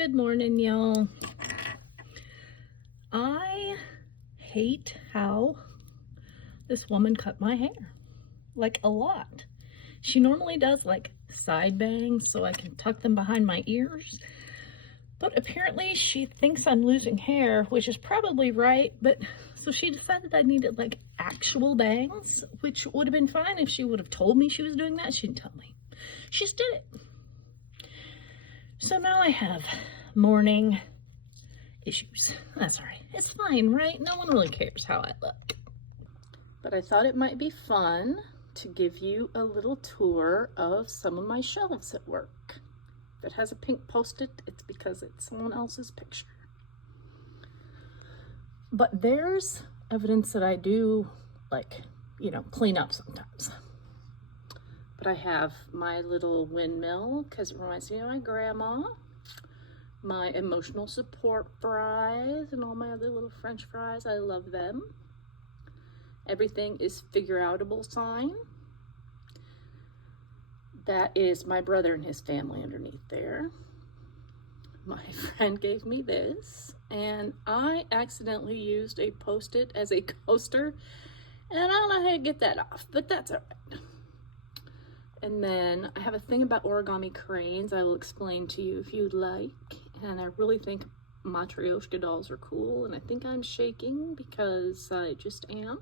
Good morning, y'all. I hate how this woman cut my hair, like a lot. She normally does like side bangs so I can tuck them behind my ears, but apparently she thinks I'm losing hair, which is probably right, but so she decided I needed like actual bangs, which would have been fine if she would have told me she was doing that. She didn't tell me. She just did it. So now I have morning issues. That's all right. It's fine, right? No one really cares how I look. But I thought it might be fun to give you a little tour of some of my shelves at work. If it has a pink post-it, it's because it's someone else's picture. But there's evidence that I do, like, clean up sometimes. But I have my little windmill because it reminds me of my grandma, my emotional support fries, and all my other little French fries. I love them. Everything is figure-outable sign. That is my brother and his family underneath there. My friend gave me this, and I accidentally used a Post-it as a coaster, and I don't know how to get that off, but that's all right. And then I have a thing about origami cranes I will explain to you if you'd like. And I really think Matryoshka dolls are cool, and I think I'm shaking because I just am.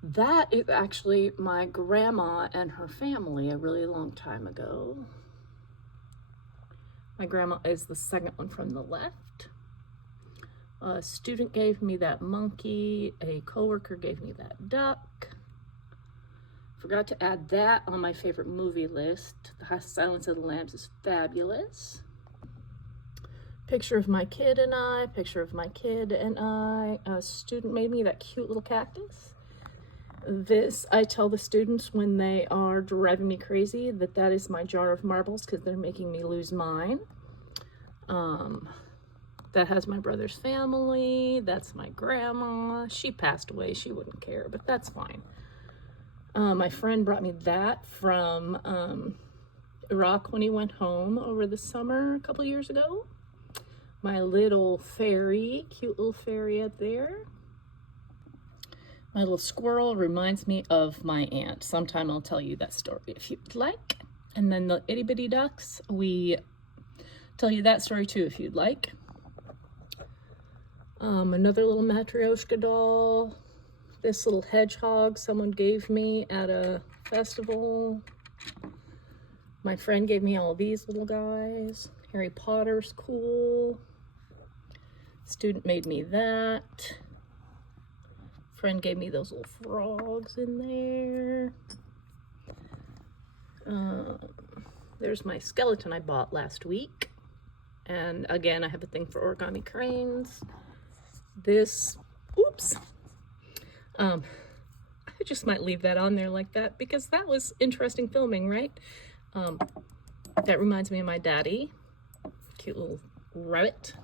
That is actually my grandma and her family a really long time ago. My grandma is the second one from the left. A student gave me that monkey. A coworker gave me that duck. Forgot to add that on my favorite movie list. The Silence of the Lambs is fabulous. Picture of my kid and I, picture of my kid and I. A student made me that cute little cactus. This, I tell the students when they are driving me crazy that is my jar of marbles because they're making me lose mine. That has my brother's family. That's my grandma. She passed away. She wouldn't care, but that's fine. My friend brought me that from Iraq when he went home over the summer a couple years ago. My little fairy, cute little fairy up there. My little squirrel reminds me of my aunt. Sometime I'll tell you that story if you'd like. And then the itty bitty ducks, we tell you that story too if you'd like. Another little Matryoshka doll. This little hedgehog someone gave me at a festival. My friend gave me all these little guys. Harry Potter's cool. Student made me that. Friend gave me those little frogs in there. There's my skeleton I bought last week. And again, I have a thing for origami cranes. This, oops. I just might leave that on there like that because that was interesting filming, right? That reminds me of my daddy. Cute little rabbit.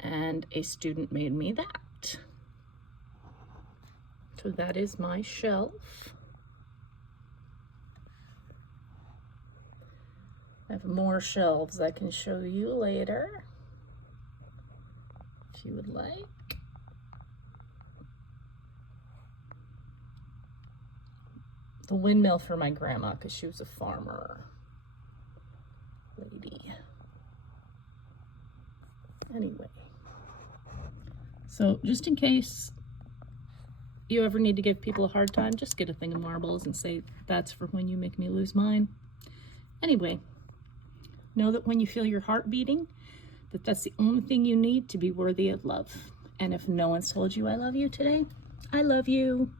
And a student made me that. So that is my shelf. I have more shelves I can show you later if you would like. The windmill for my grandma because she was a farmer lady. Anyway, so just in case you ever need to give people a hard time, just get a thing of marbles and say that's for when you make me lose mine. Anyway, know that when you feel your heart beating, that's the only thing you need to be worthy of love. And if no one's told you I love you today, I love you.